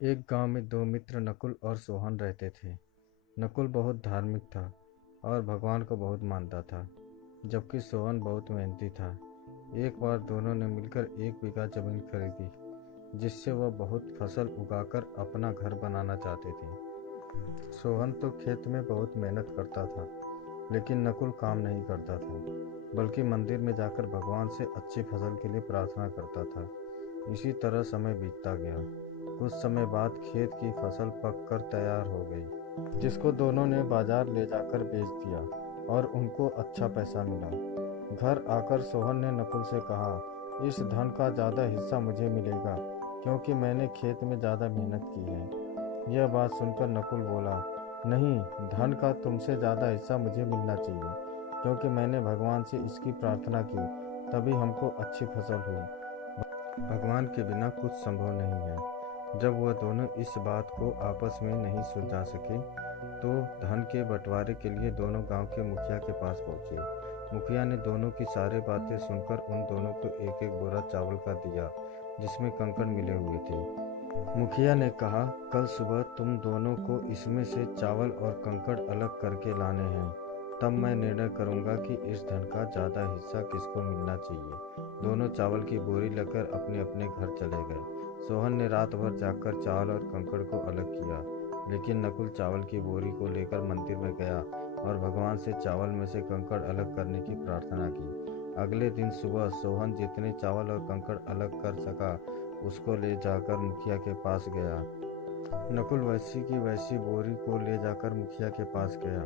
एक गांव में दो मित्र नकुल और सोहन रहते थे। नकुल बहुत धार्मिक था और भगवान को बहुत मानता था, जबकि सोहन बहुत मेहनती था। एक बार दोनों ने मिलकर 1 बीघा जमीन खरीदी, जिससे वह बहुत फसल उगाकर अपना घर बनाना चाहते थे। सोहन तो खेत में बहुत मेहनत करता था, लेकिन नकुल काम नहीं करता था, बल्कि मंदिर में जाकर भगवान से अच्छी फसल के लिए प्रार्थना करता था। इसी तरह समय बीतता गया। कुछ समय बाद खेत की फसल पककर तैयार हो गई, जिसको दोनों ने बाजार ले जाकर बेच दिया और उनको अच्छा पैसा मिला। घर आकर सोहन ने नकुल से कहा, इस धन का ज़्यादा हिस्सा मुझे मिलेगा, क्योंकि मैंने खेत में ज़्यादा मेहनत की है। यह बात सुनकर नकुल बोला, नहीं, धन का तुमसे ज़्यादा हिस्सा मुझे मिलना चाहिए, क्योंकि मैंने भगवान से इसकी प्रार्थना की, तभी हमको अच्छी फसल हुई। भगवान के बिना कुछ संभव नहीं है। जब वह दोनों इस बात को आपस में नहीं सुलझा सके, तो धन के बंटवारे के लिए दोनों गांव के मुखिया के पास पहुंचे। मुखिया ने दोनों की सारी बातें सुनकर उन दोनों को एक एक बोरा चावल का दिया, जिसमें कंकड़ मिले हुए थे। मुखिया ने कहा, कल सुबह तुम दोनों को इसमें से चावल और कंकड़ अलग करके लाने हैं, तब मैं निर्णय करूंगा कि इस धन का ज़्यादा हिस्सा किसको मिलना चाहिए। दोनों चावल की बोरी लेकर अपने अपने घर चले गए। सोहन ने रात भर जागकर चावल और कंकड़ को अलग किया, लेकिन नकुल चावल की बोरी को लेकर मंदिर में गया और भगवान से चावल में से कंकड़ अलग करने की प्रार्थना की। अगले दिन सुबह सोहन जितने चावल और कंकड़ अलग कर सका, उसको ले जाकर मुखिया के पास गया। नकुल वैसी की वैसी बोरी को ले जाकर मुखिया के पास गया।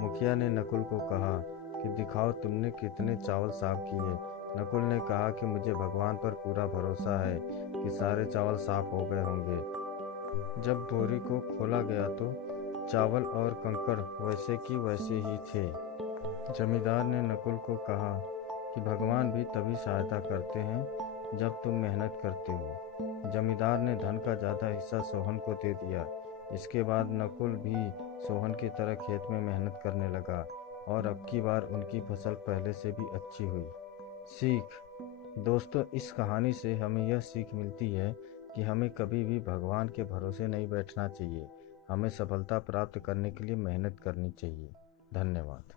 मुखिया ने नकुल को कहा कि दिखाओ तुमने कितने चावल साफ किए। नकुल ने कहा कि मुझे भगवान पर पूरा भरोसा है कि सारे चावल साफ हो गए होंगे। जब बोरी को खोला गया तो चावल और कंकड़ वैसे की वैसे ही थे। जमींदार ने नकुल को कहा कि भगवान भी तभी सहायता करते हैं जब तुम मेहनत करते हो। जमींदार ने धन का ज़्यादा हिस्सा सोहन को दे दिया। इसके बाद नकुल भी सोहन की तरह खेत में मेहनत करने लगा और अब की बार उनकी फसल पहले से भी अच्छी हुई। सीख। दोस्तों, इस कहानी से हमें यह सीख मिलती है कि हमें कभी भी भगवान के भरोसे नहीं बैठना चाहिए। हमें सफलता प्राप्त करने के लिए मेहनत करनी चाहिए। धन्यवाद।